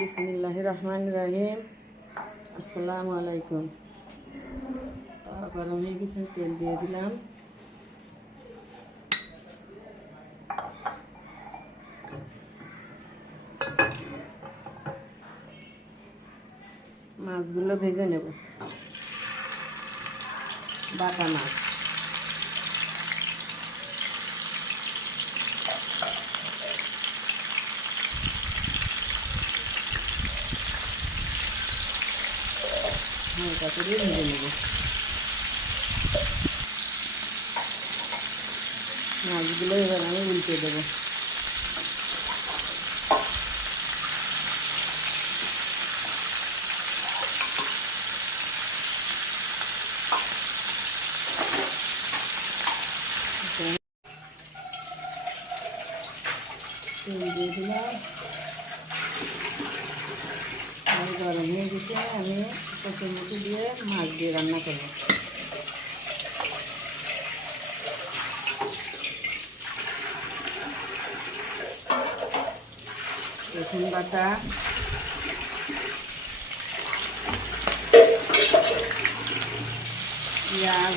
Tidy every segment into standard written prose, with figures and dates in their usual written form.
বিসমিল্লাহির রহমানির রহিম। আসসালামু আলাইকুম। গরম হয়ে গেছে, তেল দিয়ে দিলাম। মাছগুলো ভেজে নেব। বাটা মাছ, হালকা করে ভেজে নেব। মাছগুলো এবার আমি উল্টে দেবো। তেল দিয়ে দিলাম। আর গরম হয়ে গেছে, আমি কচুরমুখী দিয়ে মাছ দিয়ে রান্না করবো। রসুন বাটা, পেঁয়াজ,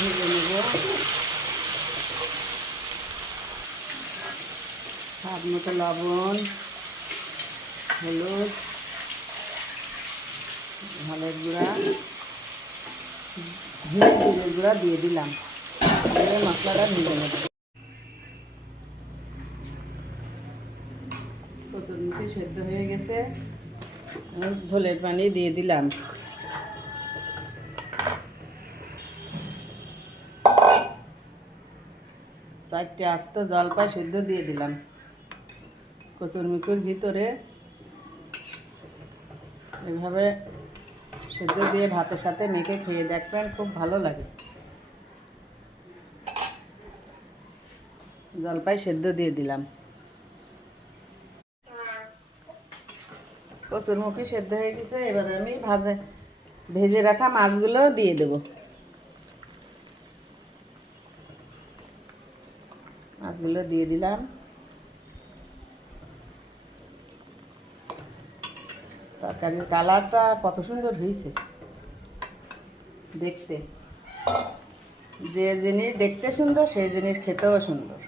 ভেজে নেব। স্বাদ মতো লবণ, হলুদ, ঝালের গুঁড়া, জিরের গুঁড়া দিয়ে দিলাম। দিয়ে মশলাটা ভেজে নেব। কচুরমুখী সেদ্ধ হয়ে গেছে, ঝোলের পানি দিয়ে দিলাম। চারটে আস্ত জলপাই সেদ্ধ দিয়ে দিলাম কচুরমুখির ভিতরে। এভাবে সেদ্ধ দিয়ে ভাতের সাথে মেখে খেয়ে দেখবেন, খুব ভালো লাগে। জলপাই সেদ্ধ দিয়ে দিলাম। কচুরমুখী সেদ্ধ হয়ে গেছে, এবার আমি ভেজে রাখা মাছগুলো দিয়ে দেব। মাছগুলো দিয়ে দিলাম। তরকারির কালারটা কত সুন্দর হয়েছে দেখতে। যে জিনিস দেখতে সুন্দর, সেই জিনিস খেতেও সুন্দর।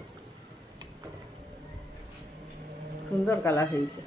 সুন্দর কালার হয়েছে।